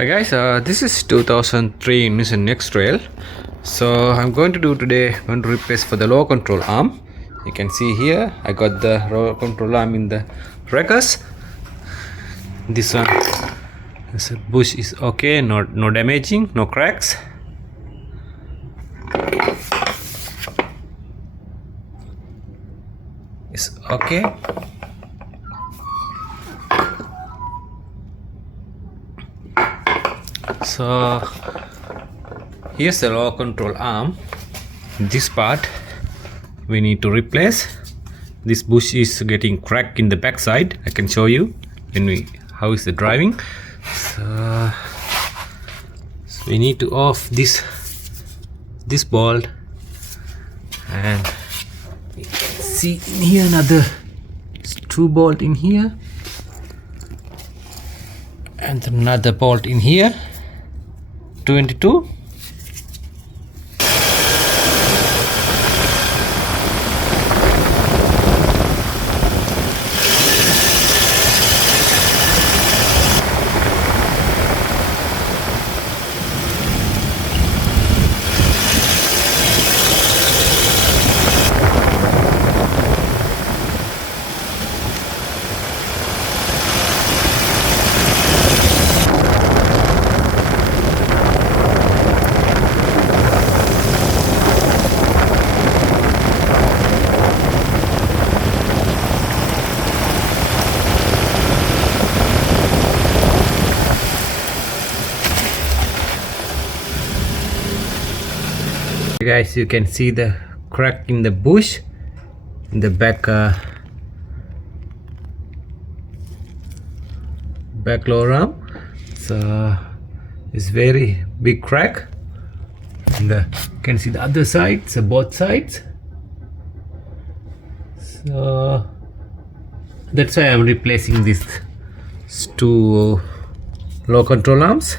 Hi guys, this is 2003 Nissan X-Trail. So I'm going to replace for the lower control arm. You can see here I got the lower control arm in the wreckers. This one, this bush is okay, no damaging, no cracks. It's okay. So here's the lower control arm. This part we need to replace. This bush is getting cracked in the back side. I can show you how is the driving. So we need to off this bolt, and you can see in here another screw bolt in here and another bolt in here, 22. Guys, you can see the crack in the bush in the back lower arm. So it's very big crack, and you can see the other sides, both sides. So that's why I'm replacing these two low control arms.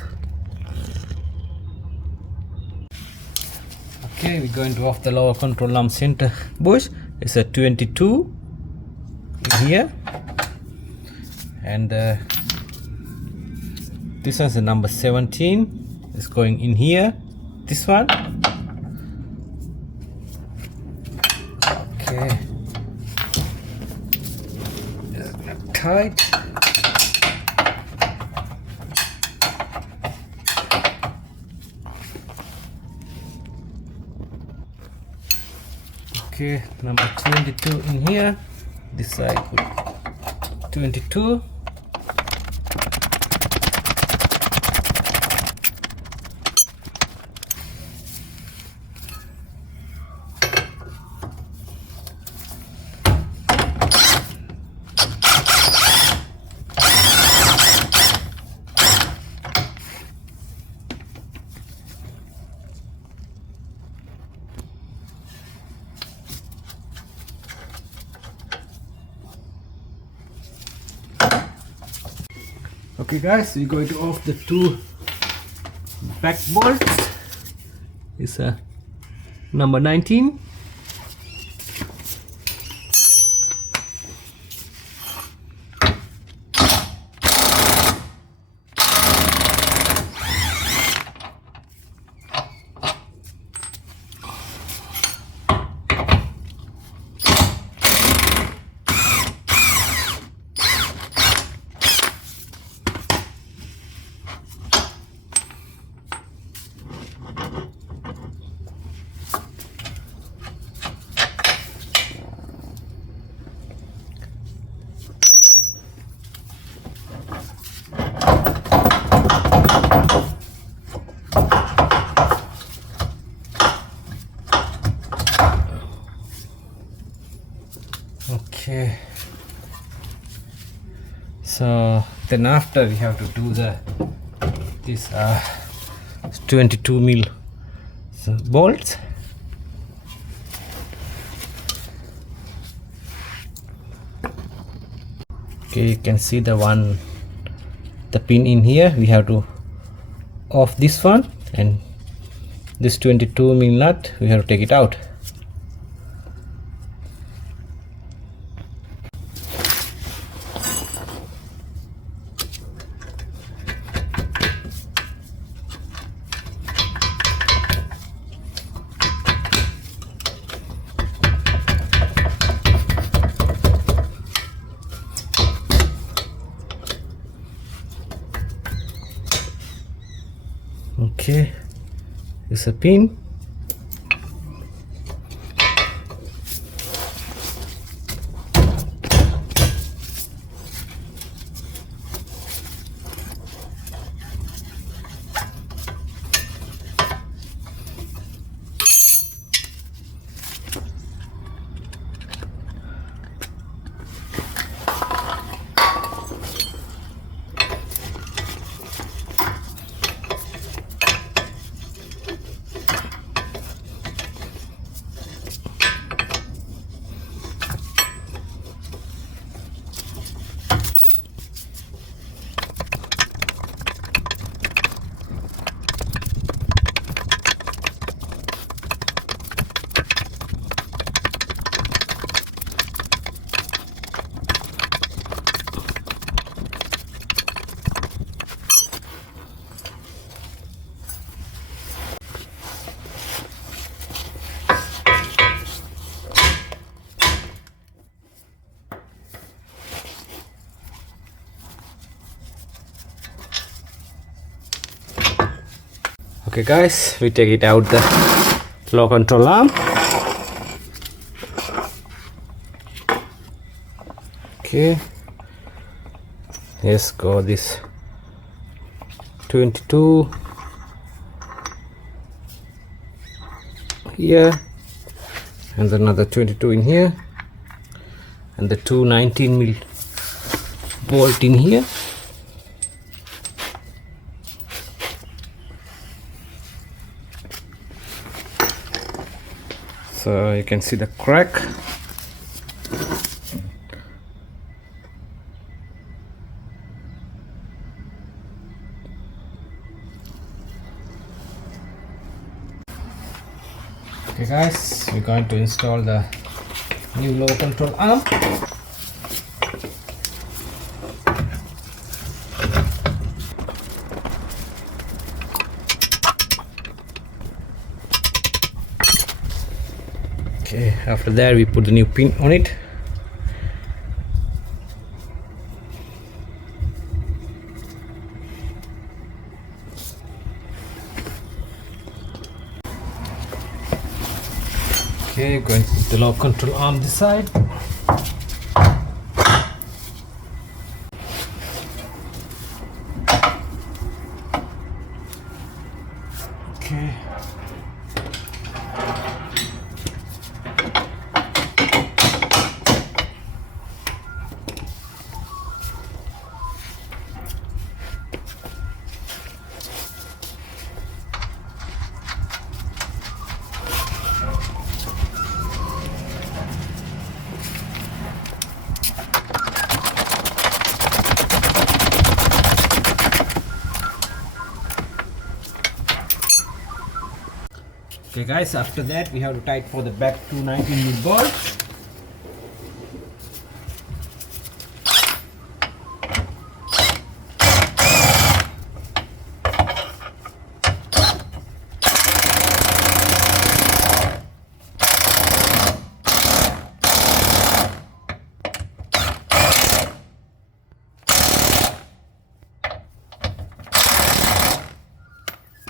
Okay, we're going to off the lower control arm center bush. It's a 22 in here, and this one's the number 17. It's going in here. This one. Okay. Just tight. Okay, number 22 in here. This side put 22. Okay guys, we're going to off the two back bolts. It's a number 19. Okay, so then after we have to do this 22 mil bolts. Okay, you can see the pin in here. We have to off this one, and this 22 mil nut we have to take it out. Okay, there's a pin. Okay guys, we take it out the low control arm. Okay, let's go this 22 here, and another 22 in here, and the two 19mm bolt in here. So you can see the crack. Okay guys, we're going to install the new low control arm. Okay, after that we put the new pin on it. Okay, going to put the low control arm this side. Okay. Okay guys, after that we have to tighten for the back two 19mm bolts.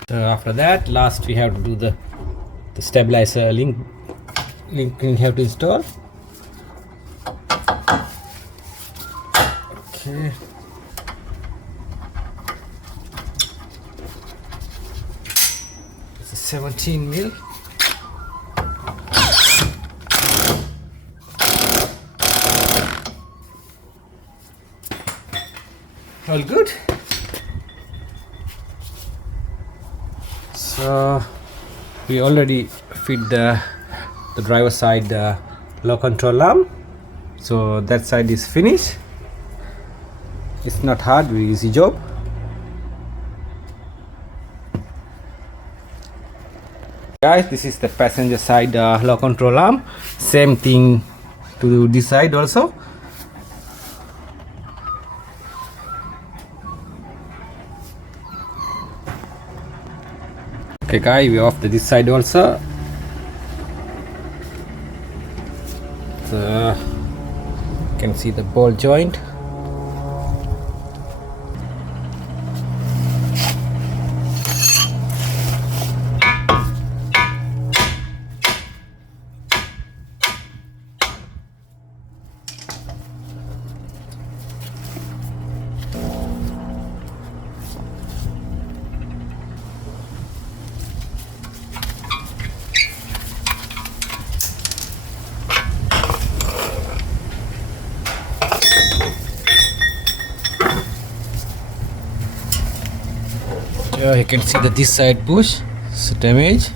So after that, last we have to do the stabilizer link we have to install. Okay. It's a 17mm. All good. So we already fit the driver side low control arm, so that side is finished. It's not hard, very easy job. Guys, this is the passenger side low control arm. Same thing to this side also. Okay guys, we off this side also. So you can see the ball joint. Yeah, you can see that this side bush is damaged.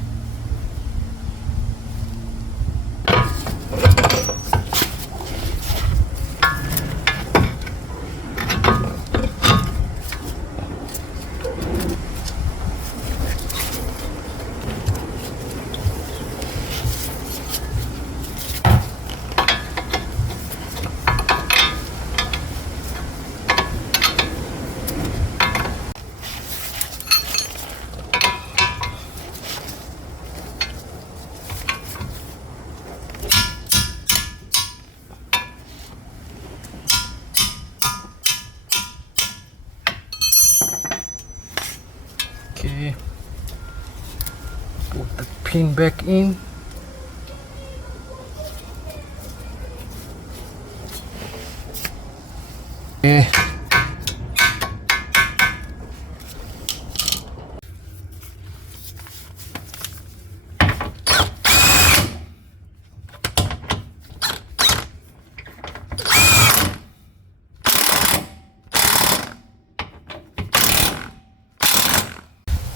Okay, put the pin back in. Okay.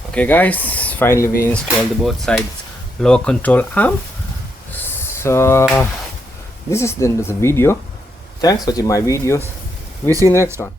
Okay guys, finally we installed both sides lower control arm. So this is the end of the video. Thanks for watching my videos. We see you in the next one.